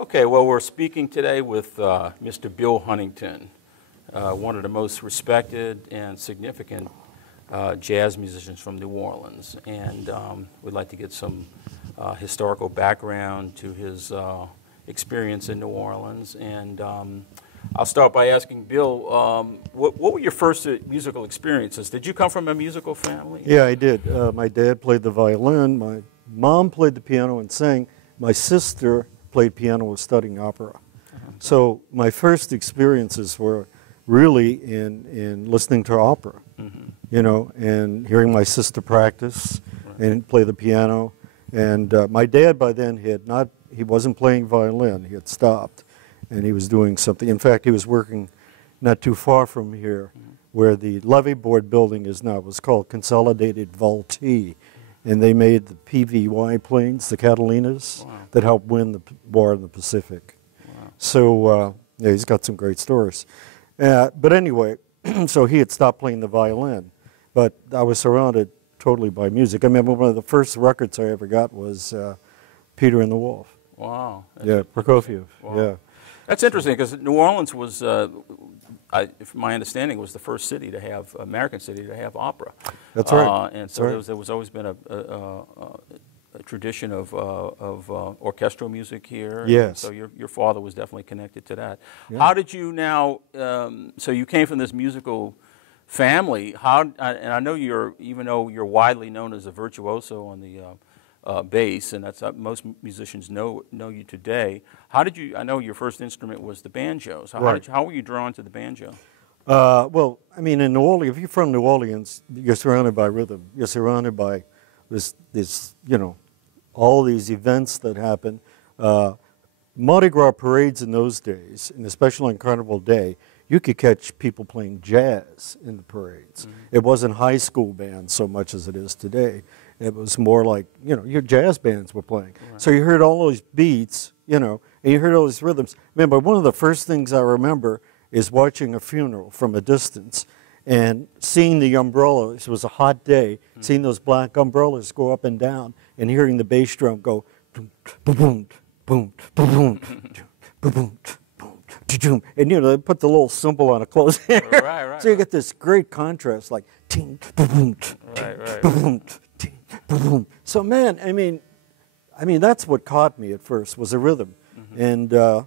Okay, well, we're speaking today with Mr. Bill Hunington, one of the most respected and significant jazz musicians from New Orleans. And we'd like to get some historical background to his experience in New Orleans. And I'll start by asking Bill, what were your first musical experiences? Did you come from a musical family? Yeah, I did. My dad played the violin. My mom played the piano and sang. My sister played piano and was studying opera. So my first experiences were really in listening to opera, you know, and hearing my sister practice and play the piano. And my dad by then he wasn't playing violin, he had stopped, and he was doing something. In fact, he was working not too far from here where the levee board building is now. It was called Consolidated Vultee. And they made the PVY planes, the Catalinas, that helped win the war in the Pacific. Wow. So, yeah, he's got some great stories. But anyway, so he had stopped playing the violin, but I was surrounded totally by music. I remember one of the first records I ever got was Peter and the Wolf. Wow. Yeah, Prokofiev. Wow. Yeah. That's interesting because New Orleans was, if my understanding, was the first city to have, American city to have opera. That's right. And so there was always been a tradition of orchestral music here. Yes. So your father was definitely connected to that. Yeah. How did you now, so you came from this musical family, and I know even though you're widely known as a virtuoso on the bass, and that's most musicians know you today. How did you? I know your first instrument was the banjo. So how were you drawn to the banjo? Well, I mean, in New Orleans, if you're from New Orleans, you're surrounded by rhythm. You're surrounded by this, you know, all these events that happen. Mardi Gras parades in those days, and especially on Carnival Day, you could catch people playing jazz in the parades. It wasn't high school bands so much as it is today. It was more like, you know, your jazz bands were playing. Right. So you heard all those beats, you know, and you heard all these rhythms. Remember, one of the first things I remember is watching a funeral from a distance and seeing the umbrellas. It was a hot day, seeing those black umbrellas go up and down and hearing the bass drum go boom, boom, boom, boom, boom, boom, and you know, they put the little symbol on a closed hand. Right. So you get this great contrast, like ting, boom, boom, ting, boom. So man, I mean, that's what caught me at first was the rhythm, and the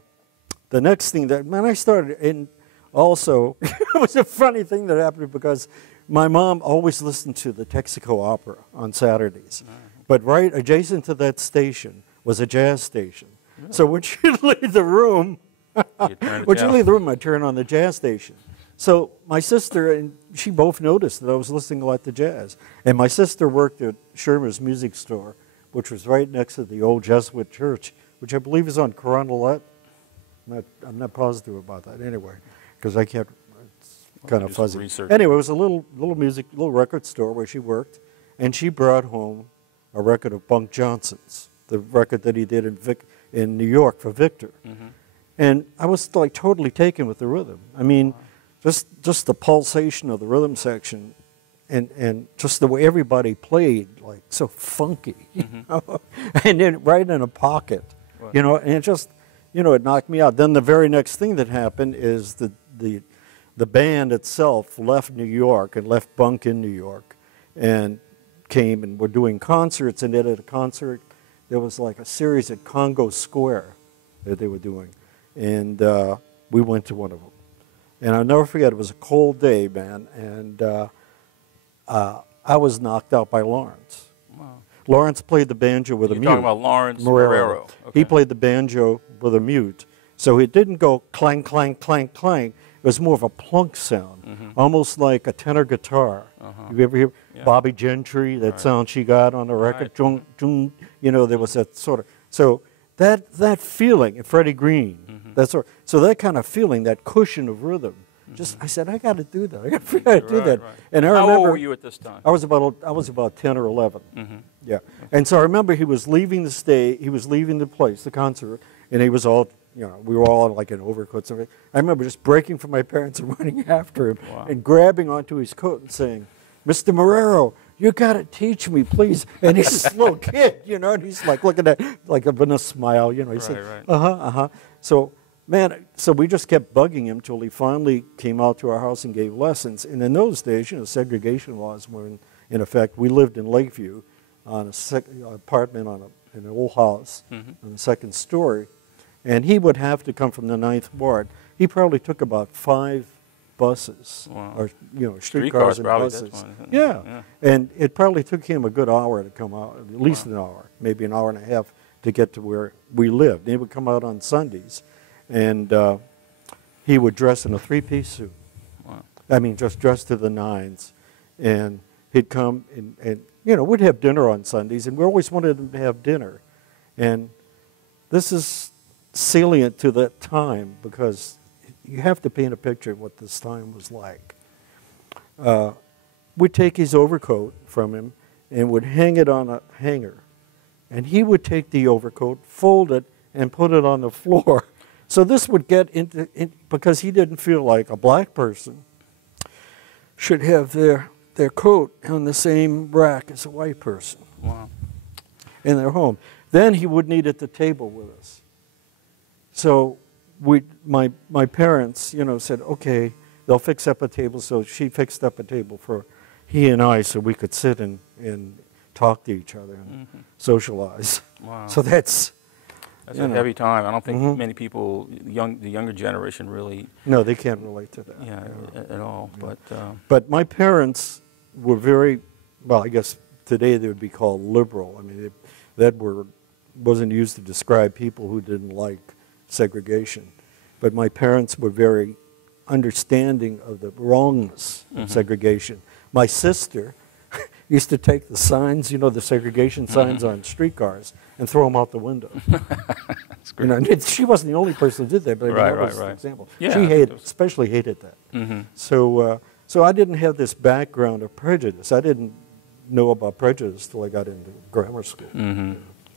next thing that I started, and also it was a funny thing that happened because my mom always listened to the Texaco Opera on Saturdays, but right adjacent to that station was a jazz station. So when she'd leave the room. When you leave the room, I turn on the jazz station. So my sister and she both noticed that I was listening a lot to jazz. And my sister worked at Shermer's Music Store, which was right next to the old Jesuit church, which I believe is on Carondelet. I'm not positive about that anyway, because I can't. It's kind of fuzzy. Anyway, it was a little record store where she worked, and she brought home a record of Bunk Johnson's, the record that he did in New York for Victor. And I was like totally taken with the rhythm. I mean, just the pulsation of the rhythm section, and just the way everybody played, like so funky, you know? And then right in a pocket, you know. And it just, you know, it knocked me out. Then the very next thing that happened is the band itself left New York and left Bunk in New York, and came and were doing concerts. And then at a concert, there was like a series at Congo Square that they were doing. And we went to one of them. And I'll never forget, it was a cold day, man, and I was knocked out by Lawrence. Wow. Lawrence played the banjo with a mute. You're talking about Lawrence Marrero. Okay. He played the banjo with a mute. So it didn't go clang, clang, clang, clang. It was more of a plunk sound, almost like a tenor guitar. You ever hear Bobby Gentry, that sound she got on the record? Jung, jung, you know, there was that sort of... So that feeling, and Freddie Green, so that kind of feeling, that cushion of rhythm, I said, I got to do that. I got to figure out how to do that. Right. And I remember, how old were you at this time? I was about 10 or 11. Yeah. And so I remember he was leaving the stage, he was leaving the place, the concert, and he was all, you know, we were all like in overcoats and everything. I remember just breaking from my parents and running after him and grabbing onto his coat and saying, Mr. Marrero, you got to teach me, please. And he's this little kid, you know, and he's like looking at, like having a smile, you know. He said, uh-huh. So, man, so we just kept bugging him till he finally came out to our house and gave lessons. And in those days, you know, segregation laws were in effect. We lived in Lakeview on an apartment in an old house on the second story. And he would have to come from the 9th Ward. He probably took about 5 buses, or, you know, streetcars and buses. Yeah. And it probably took him a good hour to come out, at least an hour, maybe an hour and a half to get to where we lived. And he would come out on Sundays, and he would dress in a 3-piece suit. I mean, just dressed to the nines. And he'd come and, you know, we'd have dinner on Sundays, and we always wanted him to have dinner. And this is salient to that time because you have to paint a picture of what this time was like. We'd take his overcoat from him and would hang it on a hanger. And he would take the overcoat, fold it, and put it on the floor. So this would get into, because he didn't feel like a black person should have their coat on the same rack as a white person in their home. Then he wouldn't eat at the table with us. So my parents, you know, said, okay, they'll fix up a table. So she fixed up a table for he and I so we could sit and talk to each other and socialize. Wow. So that's a heavy time. I don't think many people, the younger generation really... No, they can't relate to that. Yeah, at all. Yeah. But my parents were very, well, I guess today they would be called liberal. I mean, that word wasn't used to describe people who didn't like segregation. But my parents were very understanding of the wrongness of segregation. My sister used to take the signs, you know, the segregation signs on streetcars and throw them out the window. That's great. You know, she wasn't the only person who did that, but that was an example. Yeah, she especially hated that. So I didn't have this background of prejudice. I didn't know about prejudice till I got into grammar school.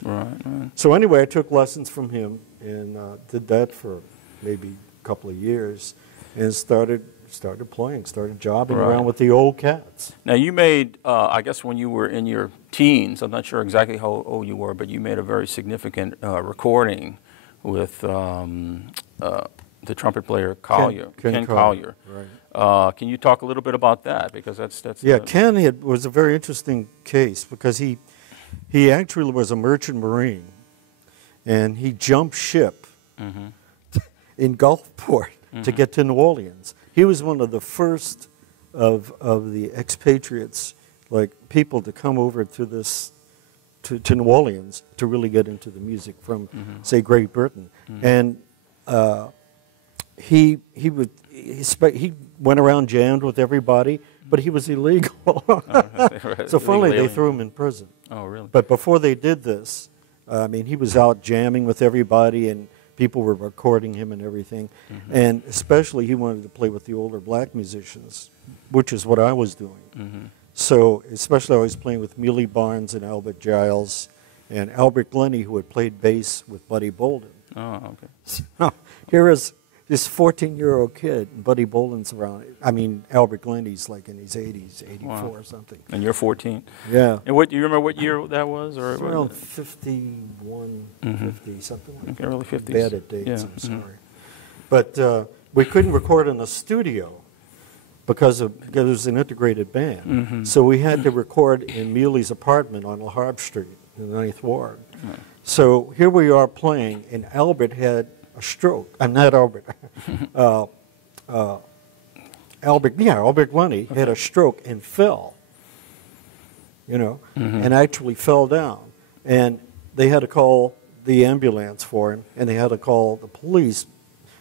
Right. So anyway, I took lessons from him and did that for maybe a couple of years and started playing, started jobbing around with the old cats. Now you made, I guess when you were in your teens, I'm not sure exactly how old you were, but you made a very significant recording with the trumpet player Collier, Ken Collier. Right. Can you talk a little bit about that? Because that's Ken was a very interesting case because he actually was a merchant marine, and he jumped ship in Gulfport to get to New Orleans. He was one of the first of the expatriates, like people to come over to this to New Orleans to really get into the music from say Great Britain. And he went around jammed with everybody, but he was illegal. So finally they threw him in prison. Oh, really? But before they did this, I mean, he was out jamming with everybody, and people were recording him and everything. And especially he wanted to play with the older black musicians, which is what I was doing. So especially I was playing with Mealy Barnes and Albert Giles and Albert Glennie, who had played bass with Buddy Bolden. Oh, okay. So here is this 14-year-old kid, and Buddy Bolden's around. I mean, Albert Glennie's like in his 80s, 84 or something. And you're 14? Yeah. And do you remember what year that was? Or around 51, 50, something like that. Early 50s. Bad at dates, I'm sorry. But we couldn't record in the studio because it was an integrated band. So we had to record in Mealy's apartment on La Harpe Street in the 9th Ward. So here we are playing, and Albert had a stroke. I'm not Albert. Albert Glennie had a stroke and fell, you know, and actually fell down. And they had to call the ambulance for him, and they had to call the police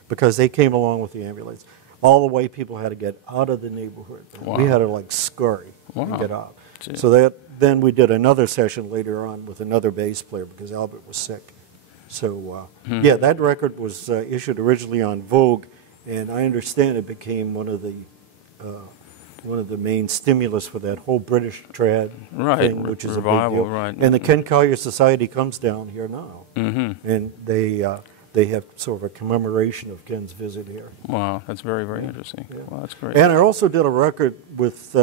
because they came along with the ambulance. All the way people had to get out of the neighborhood. We had to like scurry and get out. Gee. So then we did another session later on with another bass player because Albert was sick. So, yeah, that record was issued originally on Vogue, and I understand it became one of the main stimulus for that whole British trad thing, which is revival, a big deal. Right. And the Ken Collier Society comes down here now, and they have sort of a commemoration of Ken's visit here. Wow, that's very, very interesting. Yeah. Wow, that's great. And I also did a record with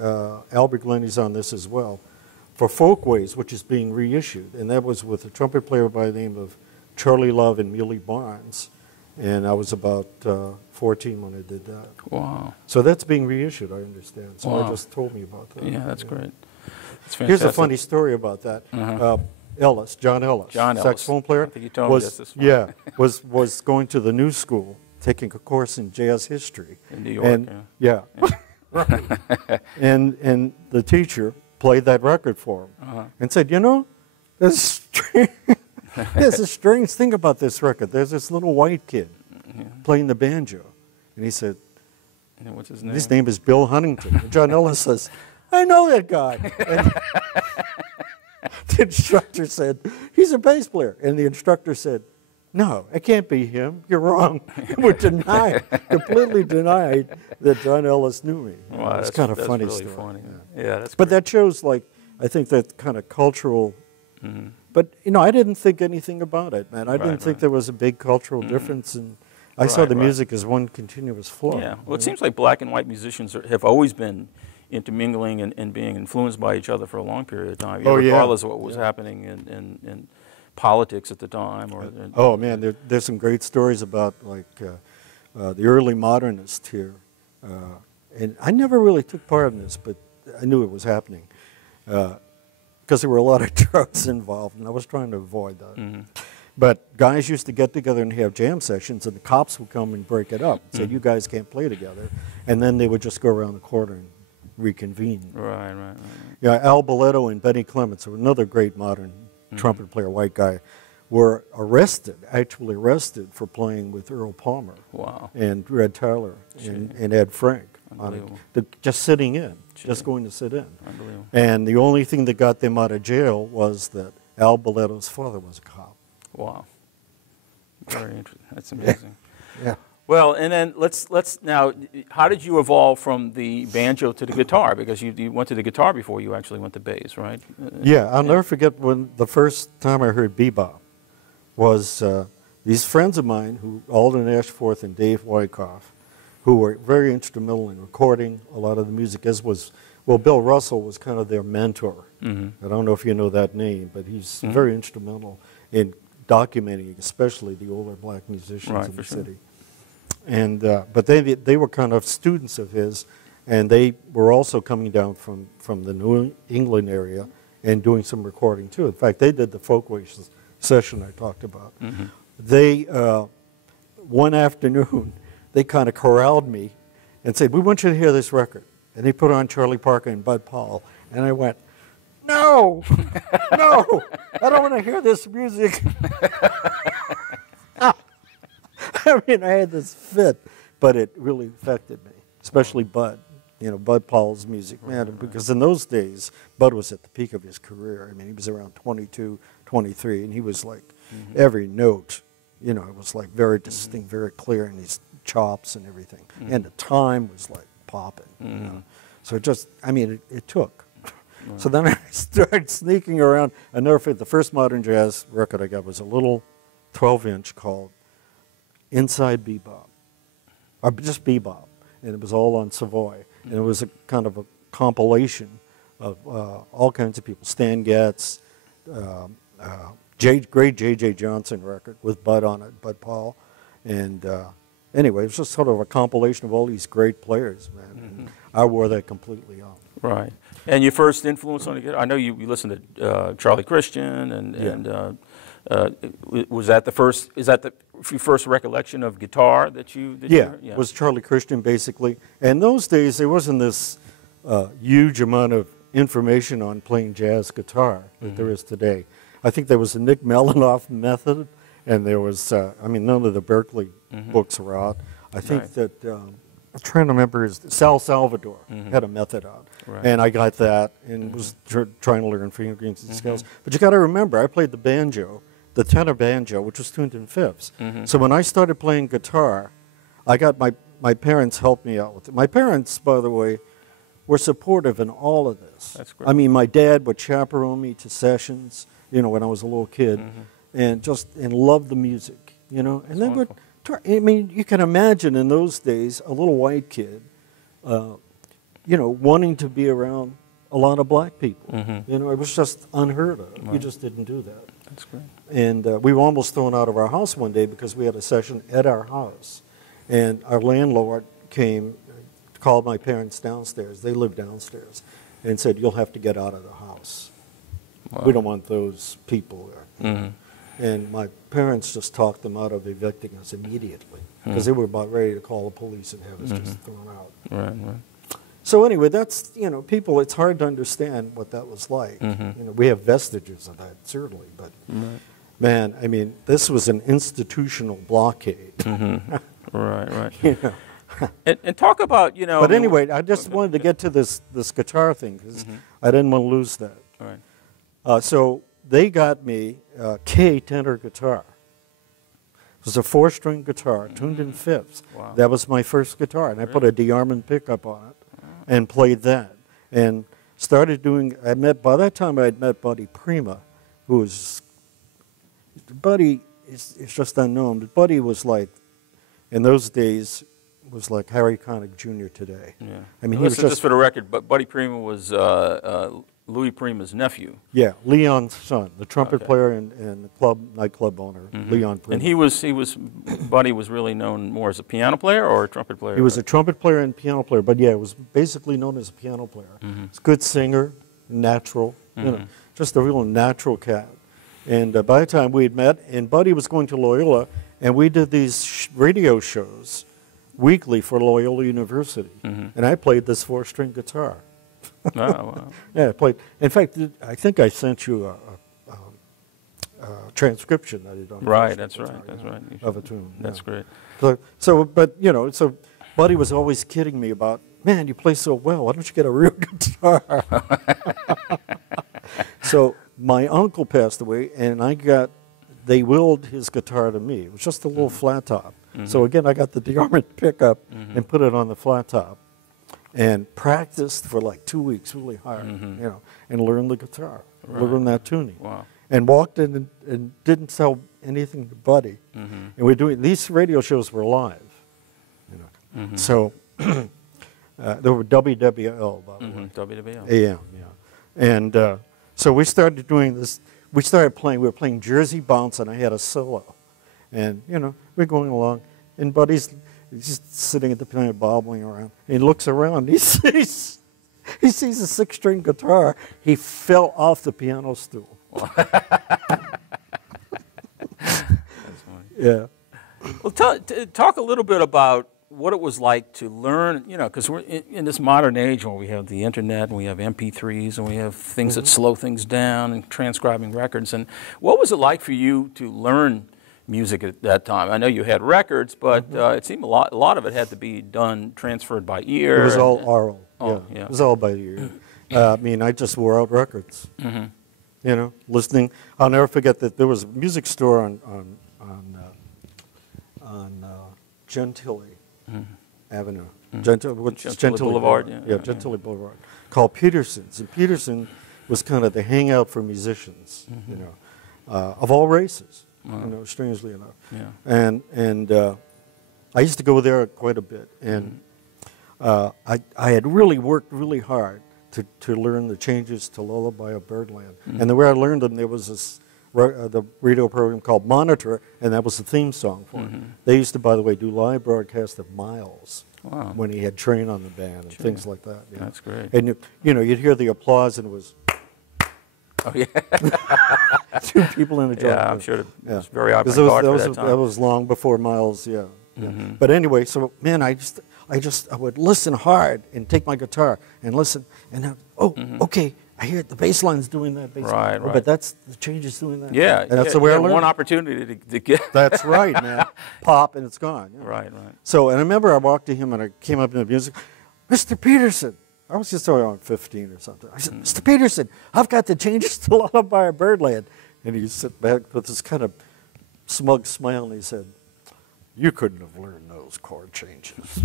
Albert Glennie's on this as well, for Folkways, which is being reissued. And that was with a trumpet player by the name of Charlie Love and Muley Barnes. And I was about 14 when I did that. Wow. So that's being reissued, I understand. So Wow. I just told me about that. Yeah, that's great. That's fantastic. Here's a funny story about that. John Ellis, saxophone player, I think you told me this morning. yeah, was going to the New School, taking a course in jazz history. In New York, and, yeah. Right. and the teacher played that record for him and said, you know, there's a strange thing about this record. There's this little white kid playing the banjo. And he said, what's his name? His name is Bill Huntington. And John Ellis says, I know that guy. And the instructor said, he's a bass player. And the instructor said, no, it can't be him. You're wrong. Would completely denied that John Ellis knew me. Wow, it's kind of funny really story. Funny. Yeah, that's but great. that shows, like, I think that kind of cultural. But you know, I didn't think anything about it, man. I didn't think there was a big cultural difference, and I saw the music as one continuous flow. Yeah. Well, it seems like black and white musicians have always been intermingling and being influenced by each other for a long period of time, regardless of what was happening in politics at the time. Oh man, there's some great stories about like the early modernists here, and I never really took part in this, but I knew it was happening because there were a lot of drugs involved, and I was trying to avoid that. But guys used to get together and have jam sessions, and the cops would come and break it up, say you guys can't play together, and then they would just go around the corner and reconvene. Right. Yeah, Al Boletto and Benny Clements, another great modern trumpet player, white guy, were actually arrested for playing with Earl Palmer. Wow. And Red Tyler and Ed Frank. Just sitting in, just going to sit in. Unbelievable. And the only thing that got them out of jail was that Al Boletto's father was a cop. Wow. Very interesting. That's amazing. Yeah. Well, and then let's now, how did you evolve from the banjo to the guitar? Because you went to the guitar before you actually went to bass, right? Yeah, I'll never forget when the first time I heard bebop was these friends of mine, Alden Ashforth and Dave Wyckoff, who were very instrumental in recording a lot of the music, Bill Russell was kind of their mentor. I don't know if you know that name, but he's very instrumental in documenting, especially the older black musicians in the city. And but they were kind of students of his, and they were also coming down from the New England area and doing some recording too. In fact, they did the Folkways session I talked about. They one afternoon they kind of corralled me and said, "We want you to hear this record." And they put on Charlie Parker and Bud Powell, and I went, "No, no, I don't want to hear this music." I mean, I had this fit, but it really affected me, especially Bud. You know, Bud Powell's music, man, because in those days, Bud was at the peak of his career. I mean, he was around 22, 23, and he was like, every note, you know, it was like very distinct, very clear in his chops and everything. And the time was like popping, you know. So it just, I mean, it took. So then I started sneaking around. I never forget, the first modern jazz record I got was a little 12-inch called Inside Bebop, or just Bebop, and it was all on Savoy, and it was a kind of a compilation of all kinds of people. Stan Getz, great J.J. Johnson record with Bud on it, Bud Powell, and anyway, it was just sort of a compilation of all these great players, man. And I wore that completely on. Right. And your first influence on the guitar? I know you listened to Charlie Christian, and was that the first? Is that your first recollection of guitar that you? It was Charlie Christian basically. And in those days, there wasn't this huge amount of information on playing jazz guitar that there is today. I think there was a Nick Melanoff method, and there was, I mean, none of the Berkeley books were out. I think that, I'm trying to remember, Sal Salvador had a method out. And I got that and was trying to learn fingerings and scales. But you got to remember, I played the banjo, the tenor banjo, which was tuned in fifths. So when I started playing guitar, I got my parents helped me out with it. My parents, by the way, were supportive in all of this. That's great. I mean, my dad would chaperone me to sessions, you know, when I was a little kid, and loved the music, you know. And then I mean, you can imagine in those days, a little white kid you know, wanting to be around a lot of black people. Mm-hmm. You know, it was just unheard of. Right. You just didn't do that. That's great. And we were almost thrown out of our house one day because we had a session at our house. And our landlord came, called my parents downstairs. They lived downstairs. And said, you'll have to get out of the house. Wow. We don't want those people there. Mm-hmm. And my parents just talked them out of evicting us immediately because they were about ready to call the police and have us just thrown out. Right, right. So anyway, that's, you know, people, it's hard to understand what that was like. You know, we have vestiges of that, certainly, but man, I mean, this was an institutional blockade. Right, right. You know. And talk about, you know. But anyway, I just wanted to get to this guitar thing because I didn't want to lose that. Right. So they got me a K tenor guitar. It was a 4-string guitar, tuned in fifths. Wow. That was my first guitar, and I put a DeArmond pickup on it and played that. And started doing, by that time I had met Buddy Prima, who was, Buddy is just unknown, but Buddy was like, in those days, was like Harry Connick Jr. today. Yeah. I mean, Listen, he was just for the record, but Buddy Prima was Louis Prima's nephew. Yeah, Leon's son, the trumpet Okay. player and the nightclub owner, Leon Prima. And Buddy was really known more as a piano player or a trumpet player? He was a trumpet player and piano player, but yeah, was basically known as a piano player. He's a good singer, natural, you know, just a real natural cat. And by the time we had met, and Buddy was going to Loyola, and we did these radio shows weekly for Loyola University. And I played this 4-string guitar. Oh, wow. Yeah, I played. In fact, I think I sent you a transcription that I did on Right, that's right, that's right. of a tune. That's great. So, but you know, so Buddy was always kidding me about, man, you play so well. Why don't you get a real guitar? So my uncle passed away, and they willed his guitar to me. It was just a little flat top. So again, I got the DeArmond pickup and put it on the flat top, and practiced for like 2 weeks really hard, you know, and learned the guitar, learned that tuning. Wow. And walked in and didn't tell anything to Buddy. And we're doing, these radio shows were live, you know. So they were WWL, by the way. WWL. AM, yeah. And so we started doing this, we were playing Jersey Bounce, and I had a solo. And, you know, we're going along, and Buddy's just sitting at the piano, bobbling around. And he looks around, he sees a 6-string guitar. He fell off the piano stool. That's funny. Yeah. Well, talk a little bit about what it was like to learn, you know, because we're in this modern age where we have the internet and we have MP3s and we have things that slow things down and transcribing records. And what was it like for you to learn music at that time? I know you had records, but it seemed a lot of it had to be done, transferred by ear. It was all oral. Oh, yeah. It was all by ear. I mean, I just wore out records. You know, listening. I'll never forget that there was a music store on Gentilly Avenue. Gentilly Boulevard. Yeah, Gentilly Boulevard. Called Peterson's. And Peterson was kind of the hangout for musicians, you know, of all races, you know, strangely enough. Yeah. And I used to go there quite a bit. And I had really worked really hard to learn the changes to Lullaby of Birdland. And the way I learned them, there was this the radio program called Monitor, and that was the theme song for it. They used to, by the way, do live broadcasts of Miles when he had Train on the band and things like that. Yeah. That's great. And you know, you'd hear the applause, and it was Oh, yeah. 2 people in a joint. Yeah, I'm sure it was very Because avant-garde for that time. that was long before Miles, yeah. But anyway, so man, I would listen hard and take my guitar and listen, and okay, I hear it, the bass line's doing that. Bass Right, line. right. But that's the change is doing that. Yeah, and that's the way I learned. one opportunity to get. That's right, man. Pop and it's gone. Yeah. Right, right. So, and I remember I walked to him and I came up in the music, Mr. Peterson. I was just around 15 or something. I said, Mr. Peterson, I've got the changes to Lullaby of Birdland. And he sat back with this kind of smug smile and he said, you couldn't have learned those chord changes.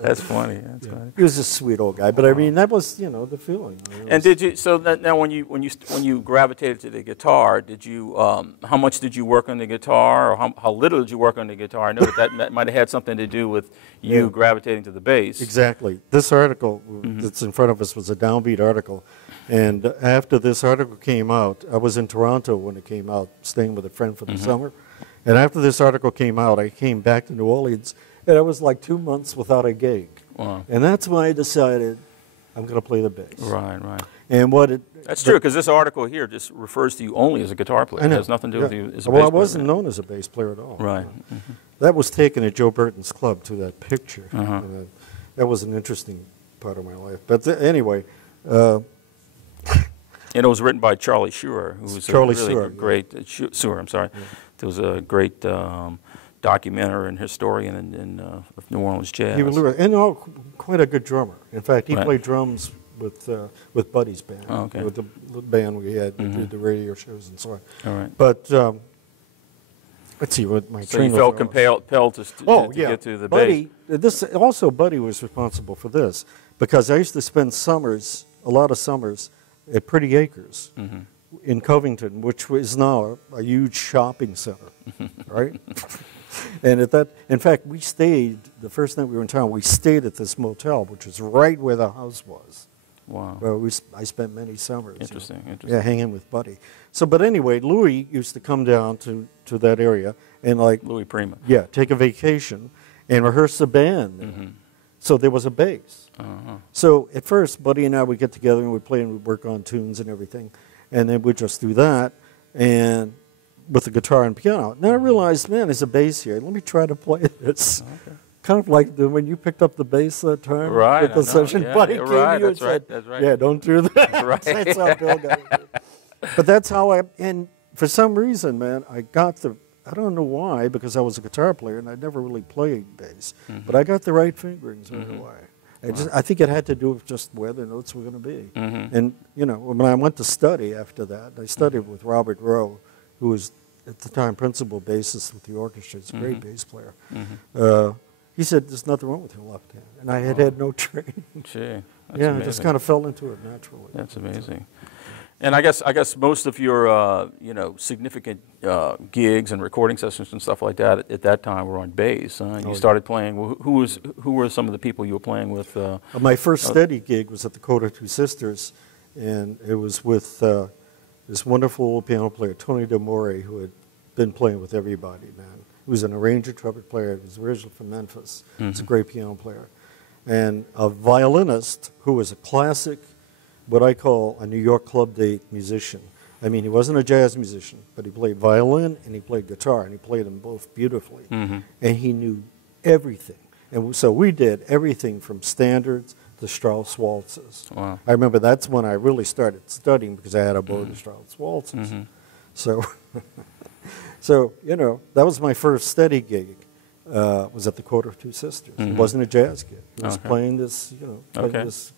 That's funny. That's funny. He was a sweet old guy, but I mean, that was, you know, the feeling. And did you? So that now, when you gravitated to the guitar, did you? How much did you work on the guitar, or how little did you work on the guitar? I know that might have had something to do with you gravitating to the bass. Exactly. This article that's in front of us was a Downbeat article, and after this article came out, I was in Toronto when it came out, staying with a friend for the summer, and after this article came out, I came back to New Orleans, and I was like 2 months without a gig. Wow. And that's when I decided I'm going to play the bass. Right, right. And what it... That's true, because this article here just refers to you only as a guitar player. It has nothing to do with you as a bass player. Well, I wasn't known as a bass player at all. Right. That was taken at Joe Burton's club to that picture. That was an interesting part of my life. But anyway... and it was written by Charlie Schuer, who was Charlie a really Schuer, great... Schuer, I'm sorry. There was a great... documenter and historian of New Orleans jazz. He was quite a good drummer. In fact, he played drums with Buddy's band, with the band we had to do the radio shows and so on. All right. But let's see what my. So you felt compelled to get to the Buddy, bass. Buddy was responsible for this, because I used to spend a lot of summers, at Pretty Acres in Covington, which is now a huge shopping center, right? And in fact, we stayed, the first night we were in town, we stayed at this motel, which was right where the house was. Wow. Where I spent many summers. Interesting. Yeah, hanging with Buddy. So, but anyway, Louis used to come down to that area and Louis Prima. Yeah, take a vacation and rehearse the band there. So there was a bass. So at first, Buddy and I would get together and we'd play and we'd work on tunes and everything. And then we'd just do that. And with the guitar and piano. Then I realized, man, there's a bass here. Let me try to play this. Okay. Kind of like when you picked up the bass that time. Right. With the session. Buddy came to you and said, that's right. Yeah, don't do that. Right. That's how Bill got it. But that's how and for some reason, man, I don't know why, because I was a guitar player and I never really played bass. But I got the right fingerings right away. I think it had to do with just where the notes were going to be. And, you know, when I went to study after that, I studied with Robert Rowe, who was at the time principal bassist with the orchestra. He's a great bass player. He said, there's nothing wrong with your left hand. And I had had no training. Gee, I just kind of fell into it naturally. That's amazing. And I guess most of your significant gigs and recording sessions and stuff like that at that time were on bass. And you started playing. Who were some of the people you were playing with? My first steady gig was at the Coda Two Sisters, and it was with this wonderful old piano player, Tony D'Amore, who had been playing with everybody, man. He was an arranger trumpet player. He was originally from Memphis. He's a great piano player. And a violinist who was a classic, what I call a New York club date musician. I mean, he wasn't a jazz musician, but he played violin and he played guitar, and he played them both beautifully. And he knew everything. And so we did everything from standards to Strauss waltzes. Wow. I remember that's when I really started studying, because I had a bow to Strauss waltzes. So, you know, that was my first steady gig. Was at the Coda Two Sisters. It wasn't a jazz gig. He was playing this, this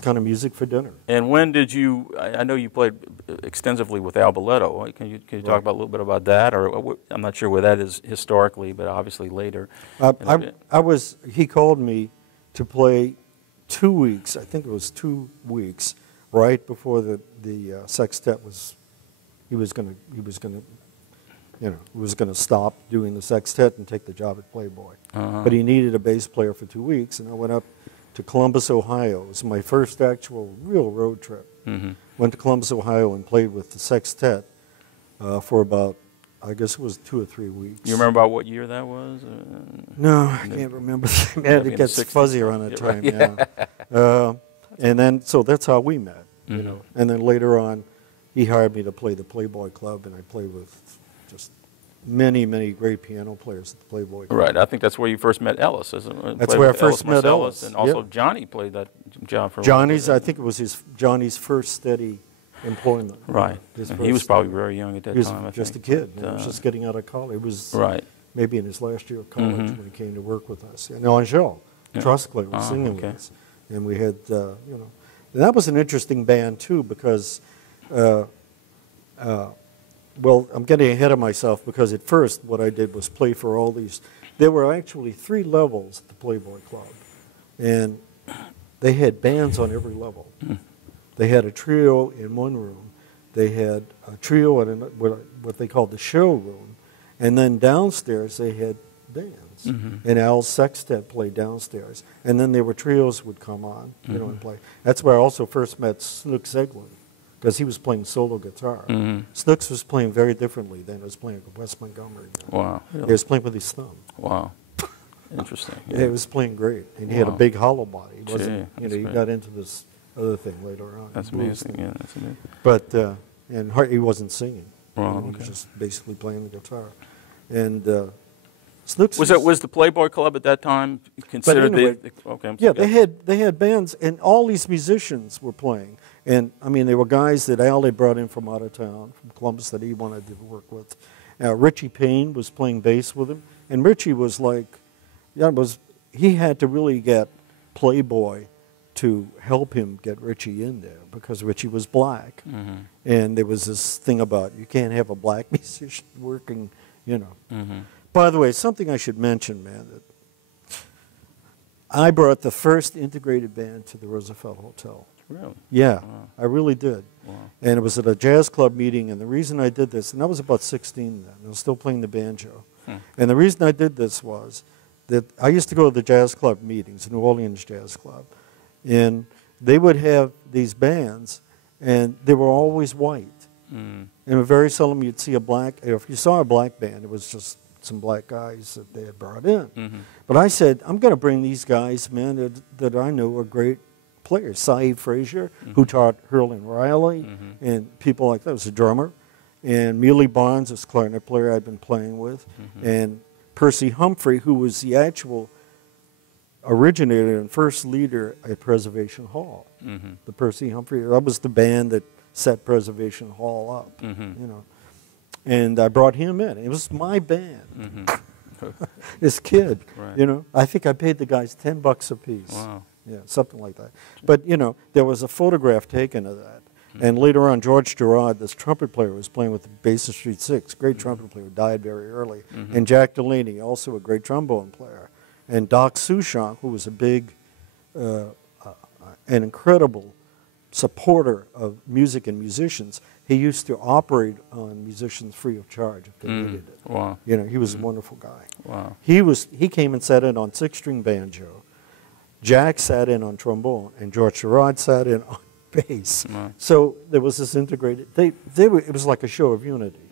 kind of music for dinner. And when did you? I know you played extensively with Al Boletto. Can you talk about a little bit about that? Or I'm not sure where that is historically, but obviously later. He called me to play 2 weeks. I think it was 2 weeks right before the sextet was. He was going to stop doing the sextet and take the job at Playboy. But he needed a bass player for 2 weeks, and I went up to Columbus, Ohio. It was my first actual real road trip. Went to Columbus, Ohio, and played with the sextet for about, I guess it was 2 or 3 weeks. You remember about what year that was? No, I can't remember. Man, it gets fuzzy around that time. Yeah. And then, so that's how we met. You know. And then later on, he hired me to play the Playboy Club, and I played with just many, many great piano players at the Playboy Club. Right. I think that's where you first met Ellis, isn't it? That's where I first met Ellis. And also Johnny played that job for Johnny's, I think it was Johnny's first steady employment. Right. He was probably very young at that time. He was just a kid. He was just getting out of college. He was maybe in his last year of college when he came to work with us. And Angel Trusclay was singing with us. And we had, and that was an interesting band too, because well, I'm getting ahead of myself because at first what I did was play for all these. There were actually 3 levels at the Playboy Club, and they had bands on every level. They had a trio in one room. They had a trio in what they called the show room, and then downstairs they had bands. And Al's sextet played downstairs, and then there were trios would come on, you know, and play. That's where I also first met Snooks Eglin, because he was playing solo guitar. Snooks was playing very differently than he was playing with Wes Montgomery. Wow. Really? He was playing with his thumb. Wow. Interesting. Yeah, he was playing great, and he had a big hollow body. He wasn't, Gee, you know, he great. got into this other thing later on. That's amazing. Yeah, that's amazing. But and he wasn't singing. Wow, He okay. was just basically playing the guitar. And Snooks Was the Playboy Club at that time considered anyway, okay? I'm yeah, sorry. they had bands, and all these musicians were playing. And I mean, they were guys that Al had brought in from out of town, from Columbus, that he wanted to work with. Richie Payne was playing bass with him, and Richie was like, he had to really get Playboy to help him get Richie in there because Richie was black, and there was this thing about you can't have a black musician working, you know. By the way, something I should mention, man, that I brought the first integrated band to the Roosevelt Hotel. Really? Yeah, Wow. I really did. Wow. And it was at a jazz club meeting, and the reason I did this, and I was about 16 then, I was still playing the banjo. And the reason I did this was that I used to go to the jazz club meetings, New Orleans Jazz Club, and they would have these bands, and they were always white. And very seldom you'd see a black, if you saw a black band, it was just some black guys that they had brought in. But I said, I'm going to bring these guys, man, that I know are great players. Saeed Frazier, who taught Hurlin Riley, and people like that. Was a drummer. And Mealy Barnes, this clarinet player I'd been playing with. And Percy Humphrey, who was the actual originator and first leader at Preservation Hall. The Percy Humphrey, that was the band that set Preservation Hall up, you know. And I brought him in. It was my band. This kid, Right. you know. I think I paid the guys $10 a piece. Wow. Yeah, something like that. But, you know, there was a photograph taken of that. And later on, George Gerard, this trumpet player, was playing with the Basin Street Six, great trumpet player, died very early. And Jack Delaney, also a great trombone player. And Doc Souchon, who was a big, an incredible supporter of music and musicians, he used to operate on musicians free of charge if they needed it. Wow. You know, he was a wonderful guy. Wow. He came and sat in on 6-string banjo. Jack sat in on trombone, and George Gerard sat in on bass. Wow. So there was this integrated. It was like a show of unity.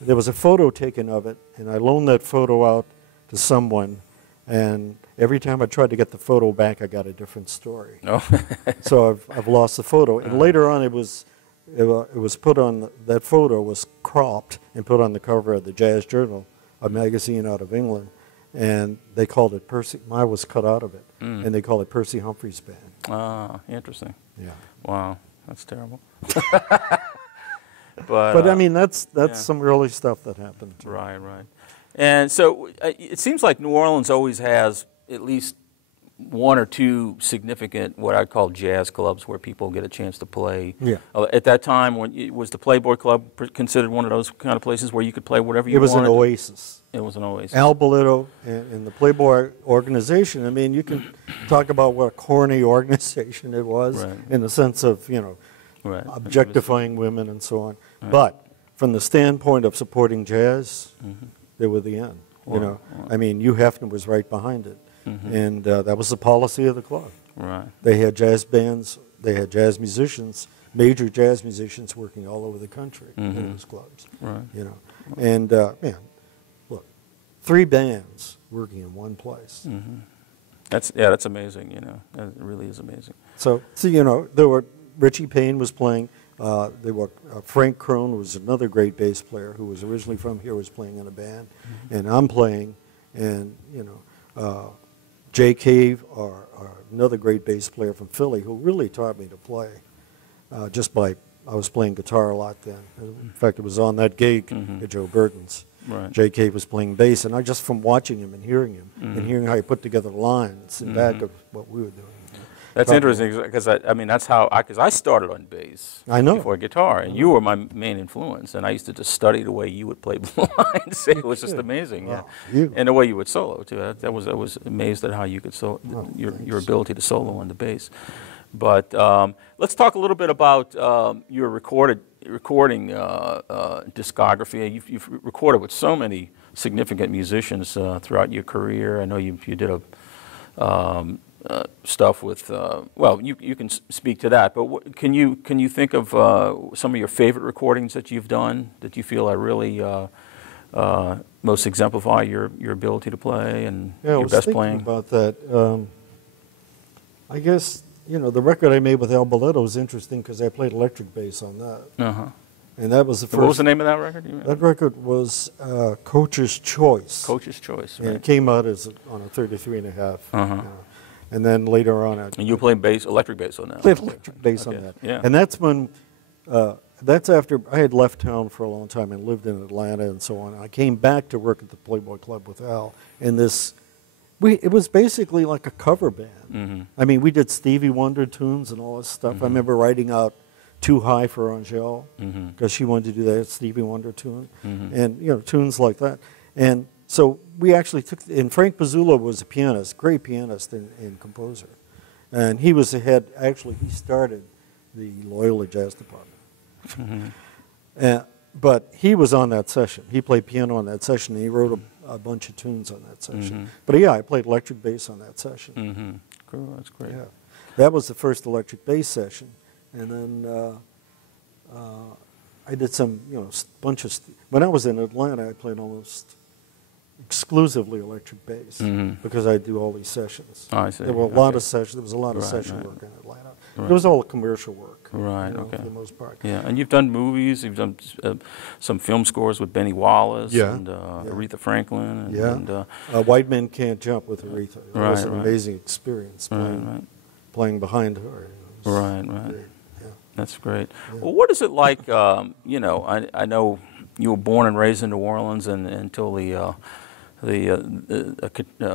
There was a photo taken of it, and I loaned that photo out to someone. And every time I tried to get the photo back, I got a different story. Oh. So I've lost the photo. And later on, it was put on, that photo was cropped and put on the cover of the Jazz Journal, a magazine out of England. And they called it Percy, mine was cut out of it. And they called it Percy Humphrey's Band. Ah, interesting. Yeah. Wow, that's terrible. But But I mean, that's some early stuff that happened. Right, right. And so it seems like New Orleans always has at least one or two significant, what I'd call jazz clubs, where people get a chance to play. Yeah. At that time, was the Playboy Club considered one of those kind of places where you could play whatever you It was wanted? an oasis. It was an oasis. Al Bolito and the Playboy organization, I mean, you can talk about what a corny organization it was Right. in the sense of, you know, Right. objectifying women and so on. But from the standpoint of supporting jazz, they were the end. You know, I mean, Hugh Hefner was right behind it. And that was the policy of the club. Right. They had jazz bands, they had jazz musicians, major jazz musicians working all over the country in those clubs. Right. You know, and man, look, 3 bands working in one place. That's amazing. You know, that really is amazing. So you know, there were Richie Payne was playing. There were Frank Crone was another great bass player who was originally from here, was playing in a band, and I'm playing, and you know, Jay Cave, or another great bass player from Philly, who really taught me to play. I was playing guitar a lot then. In fact, it was on that gig at Joe Burton's. Right. Jay Cave was playing bass, and I just from watching him and hearing how he put together lines in back of what we were doing. That's interesting because I mean that's how because I started on bass. I know. Before guitar, and you were my main influence. And I used to just study the way you would play lines. It was just amazing. Wow. Yeah, and the way you would solo too. I was amazed at how you could your ability to solo on the bass. But let's talk a little bit about your recording discography. You've recorded with so many significant musicians throughout your career. I know you did stuff with well, you can speak to that. But can you think of some of your favorite recordings that you've done that you feel are really most exemplify your ability to play and your best playing? About that. I guess the record I made with Al Boletto is interesting because I played electric bass on that. And that was the first. What was the name of that record? That record was Coach's Choice. Coach's Choice, right. And it came out on a 33.5. And then later on, and you played bass, electric bass on that. Played electric bass on that. Yeah. And that's when, that's after I had left town for a long time and lived in Atlanta and so on. I came back to work at the Playboy Club with Al, and it was basically like a cover band. I mean, we did Stevie Wonder tunes and all this stuff. I remember writing out Too High for Angèle because she wanted to do that Stevie Wonder tune, and tunes like that. And so we actually and Frank Pizzullo was a pianist, great pianist and composer, and he was the head. Actually, he started the Loyola Jazz Department, but he was on that session. He played piano on that session, and he wrote a bunch of tunes on that session. But yeah, I played electric bass on that session. Cool, that's great. Yeah, that was the first electric bass session, and then I did some, bunch of. When I was in Atlanta, I played almost exclusively electric bass because I do all these sessions. Oh, I see. There were a lot of sessions. There was a lot of session work in Atlanta. It was all commercial work, right? For the most part. Yeah, and you've done movies. You've done some film scores with Benny Wallace and Aretha Franklin. And, White Men Can't Jump with Aretha. It was an right. amazing experience playing behind her. Right. Great. Yeah. That's great. Yeah. Well, what is it like? I know you were born and raised in New Orleans, and until the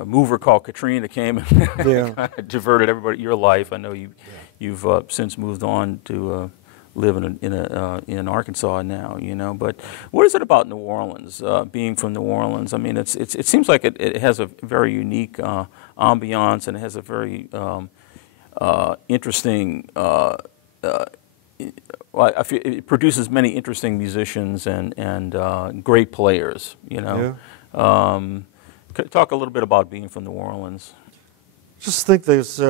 mover called Katrina came and kind of diverted your life. I know you've since moved on to live in Arkansas now. But what is it about New Orleans? Being from New Orleans, I mean, it seems like it has a very unique ambiance, and it has a very interesting. I feel it produces many interesting musicians and great players. Yeah. Talk a little bit about being from New Orleans. Just think there's,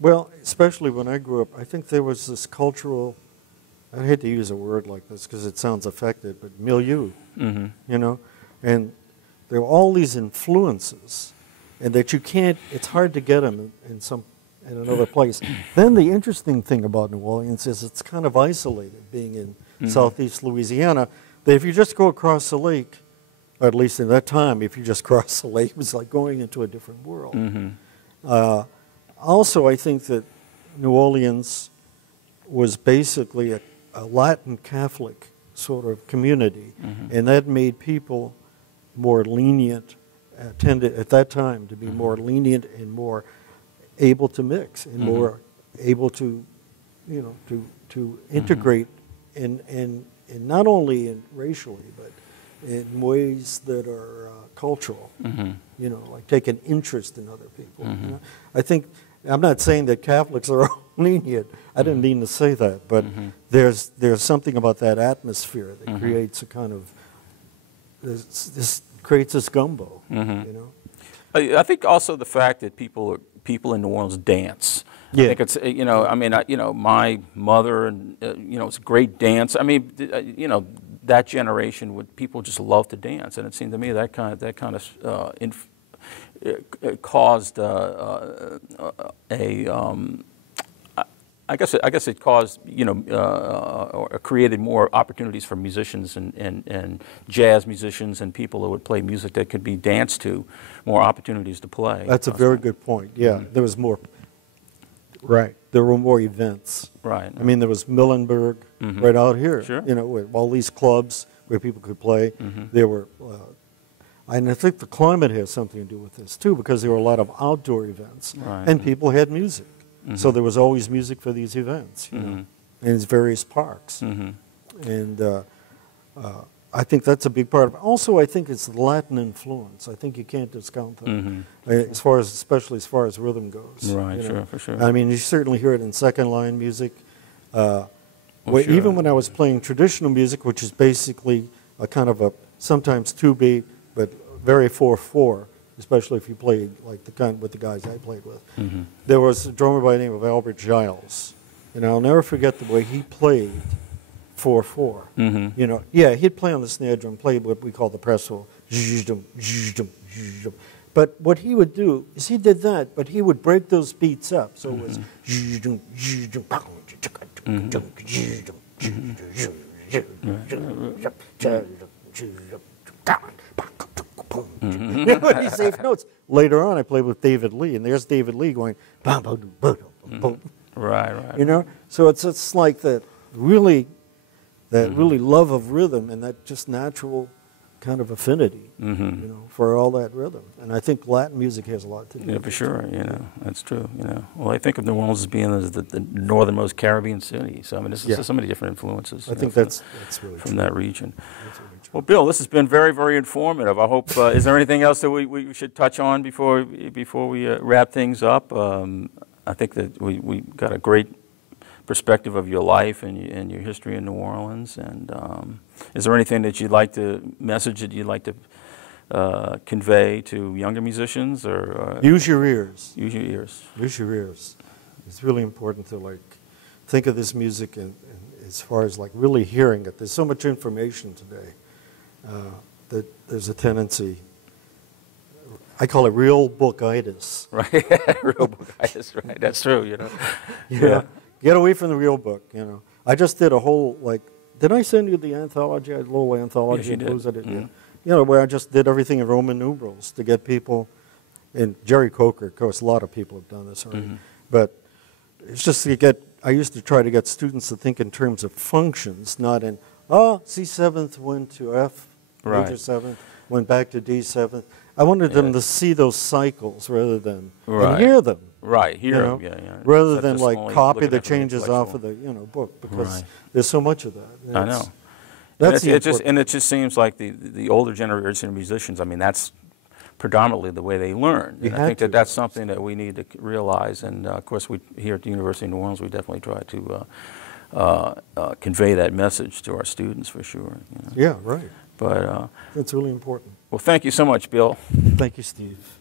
well, especially when I grew up, I think there was this cultural, I hate to use a word like this because it sounds affected, but milieu, and there were all these influences, and that you can't, it's hard to get them in another place. Then the interesting thing about New Orleans is it's kind of isolated, being in southeast Louisiana, that if you just go across the lake, or at least in that time, if you just cross the lake, it was like going into a different world. Also, I think that New Orleans was basically a Latin Catholic sort of community, and that made people more lenient, tended at that time to be more lenient and more able to mix and more able to, to integrate in not only in racially, but in ways that are cultural, like take an interest in other people. I think, I'm not saying that Catholics are lenient, I didn't mean to say that, but there's something about that atmosphere that creates a kind of, this creates this gumbo, I think also the fact that people in New Orleans dance. Yeah. I think it's, I mean, my mother, and, it's a great dance. I mean, that generation people just love to dance, and it seemed to me that kind of caused I guess it caused or created more opportunities for musicians and jazz musicians and people who would play music that could be danced to, more opportunities to play. That's a very good point. Yeah, there was more. Right, there were more events. Right. I mean, there was Millenberg right out here. Sure. With all these clubs where people could play. There were And I think the climate has something to do with this too, because there were a lot of outdoor events, Right. and people had music. So there was always music for these events, you know, in various parks. And I think that's a big part of it. Also, I think it's the Latin influence. I think you can't discount that, as far as, especially as far as rhythm goes. Right, you know. sure, for sure. I mean, you certainly hear it in second line music. Sure. Even when I was playing traditional music, which is basically a kind of a sometimes 2-beat, but very 4/4, especially if you played like the kind with the guys I played with. There was a drummer by the name of Albert Giles, and I'll never forget the way he played 4/4. You know, yeah, he'd play on the snare drum, play what we call the press roll. But what he would do is he did that, but he would break those beats up. So it was you know, these safe notes. Later on, I played with David Lee, and there's David Lee going, bum, bum, bum, bum, bum. Right. You know, so it's like that really love of rhythm and that just natural kind of affinity, you know, for all that rhythm. And I think Latin music has a lot to do with it. Yeah, for sure. You know, that's true. You know, well, I think of New Orleans as being the northernmost Caribbean city. So I mean, there's so many different influences. I think that's really from true. that region. That's really true. Well, Bill, this has been very, very informative. I hope. Is there anything else that we should touch on before we wrap things up? I think that we got a great perspective of your life and your history in New Orleans. And is there anything that message that you'd like to convey to younger musicians? Or Use your ears. Use your ears. Use your ears. It's really important to like think of this music and as far as like really hearing it. There's so much information today that there's a tendency. I call it real bookitis. Right, real bookitis. Right, that's true. You know. Yeah. Get away from the real book. You know. I just did a whole like. Did I send you the anthology? I had a little anthology. Yes, you did. I did. Yeah. You know, where I just did everything in Roman numerals to get people. And Jerry Coker, of course, a lot of people have done this already. But it's just to get. I used to try to get students to think in terms of functions, not in C7th went to F, major 7th, went back to D7th. I wanted them to see those cycles rather than and hear them. Right, hear them, know, yeah. Rather than like copy the changes off of the book, because there's so much of that. And I know. That's it just seems like the older generation of musicians. I mean, that's predominantly the way they learn. And I think that's something that we need to realize. And of course, we here at the University of New Orleans, we definitely try to convey that message to our students for sure. You know? Yeah, right. But that's really important. Well, thank you so much, Bill. Thank you, Steve.